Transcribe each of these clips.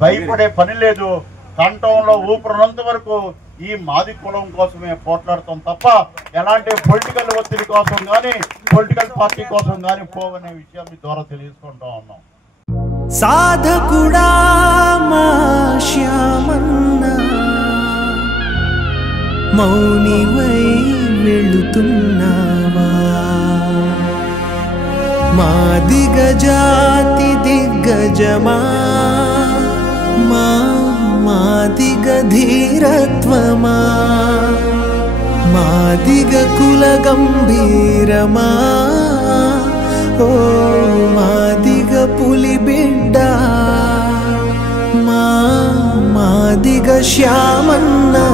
భయపడే పని లేదు. కంఠంలో ఊపిరినంత వరకు ఈ మాది కులం కోసమే పోట్లాడతాం తప్ప ఎలాంటి పొలిటికల్ ఒత్తిడి కోసం కానీ పొలిటికల్ పార్టీ కోసం కానీ పోవనే విషయం మీ ద్వారా తెలియజేసుకుంటా ఉన్నాం. సాధకుడా మా శ్యామన్నా మౌనివై వెళుతున్నావా, మా దిగజాతి దిగ్గజమా, మాదిగ ధీరత్వమా, మాదిగ కుల గంభీరమా, ఓ మాదిగ పులి బిడ్డ, మాదిగ శ్యామన్నా.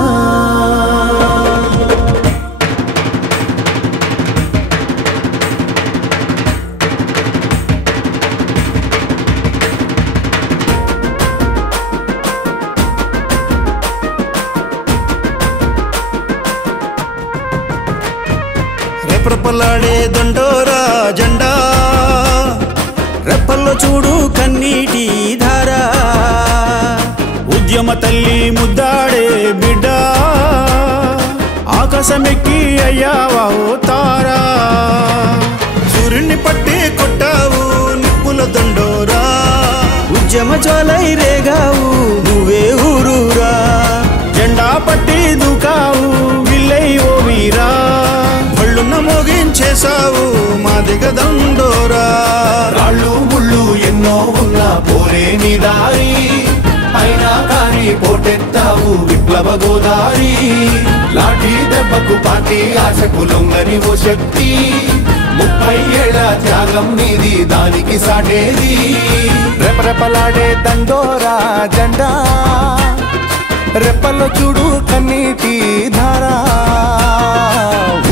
రెపరెపలాడే దండోరా జెండా, రెప్పల్లో చూడు కన్నీటి ధార, ఉద్యమ తల్లి ముద్దాడే బిడ్డ, ఆకాశమెక్కి అయ్యావా ఓ తారా, సూర్యుని పట్టి కొట్టావు నిప్పుల దండోరా, ఉద్యమ జ్వాలై రేగావు నువ్వే ఊరూరా, జెండా పట్టి దూకావు విల్లై ఓ వీరా, బళ్ళున్న మోగించేశావు మాదిగ దండోరా. రాళ్ళు ముళ్ళు ఎన్నో ఉన్నా పోరే నీ దారి, అయినా కానీ పోటెత్తావు విప్లవ గోదారి, లాఠీ దెబ్బకు పార్టీ ఆశకు లొంగని ఓ శక్తి, 30 ఏళ్ల త్యాగం నీది దానికి సాటేది. రెపరెపలాడే దండోరా జెండా, రెప్పల్లో చూడు కన్నీటి ధార,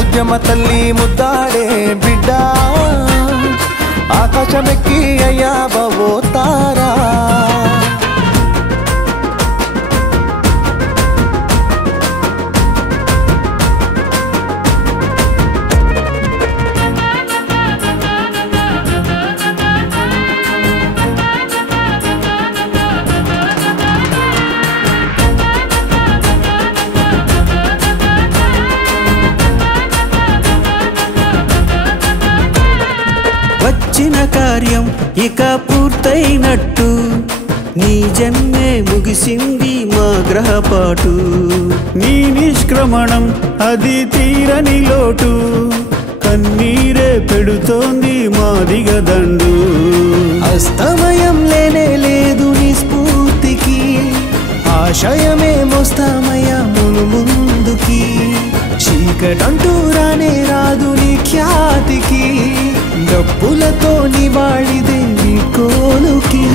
ఉద్యమ తల్లి ముద్దాడే బిడ్డ, ఆకాశమెక్కి అయ్యావా ఓ తారా. వచ్చిన కార్యం ఇక పూర్తయినట్టు, నీ జన్మే ముగిసింది మా గ్రహపాటు, నీ నిష్క్రమణం అది తీరని లోటు, కన్నీరే పెడుతోంది మాదిగ దండు, అస్తమయం లేనే లేదు నీ స్ఫూర్తికి, ఆశయమే మోస్తామయ్యా మును ముందుకి, చీకటంటూ రానే రాదు నీ ఖ్యాతికి, డప్పులతో నివాళిదే నీ కోలుకి.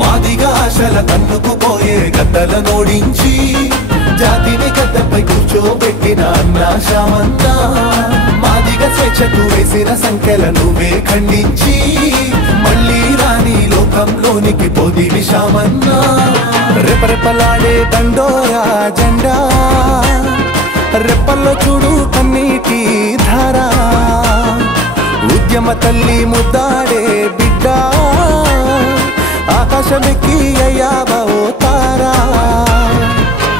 మాదిగా ఆశల తన్నుకుపోయే గద్దల నోడించి, జాతిని గద్దపై కూర్చోబెట్టిన అన్నా శ్యామన్నా, మాదిగా స్వేచ్ఛకు వేసిన సంఖ్యల నువ్వే ఖండించి, మళ్ళీ రాని లోకంలోనికి పోదివి శ్యామన్నా. రెపరెపలాడే దండోరా జెండా, రెప్పల్లో చూడు కన్నీటి ధార, ఉద్యమ తల్లి ముద్దాడే బిడ్డ, ఆకాశమెక్కి అయ్యావా ఓ తారా,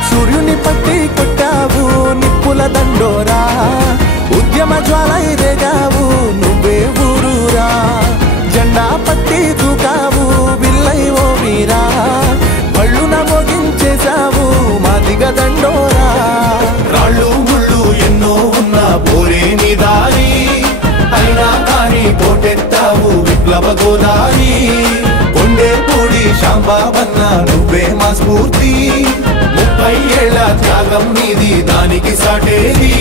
సూర్యుని పట్టి కొట్టావు నిప్పుల దండోరా, ఉద్యమ జ్వాలై రేగావు నువ్వే ఊరూరా, జెండా పట్టి దూకావు విల్లై ఓ వీరా, బళ్ళున మోగించేశావు మాదిగ దండోరా. రాళ్ళు ముళ్ళు ఎన్నో ఉన్నా పోరే నీ దారి, అయినా కానీ పోటెత్తావు విప్లవ గోదారి, కొండే పూడి శాంబాబన్న నువ్వే మా స్ఫూర్తి, 30 ఏళ్ల త్యాగం నీది దానికి సాటేది.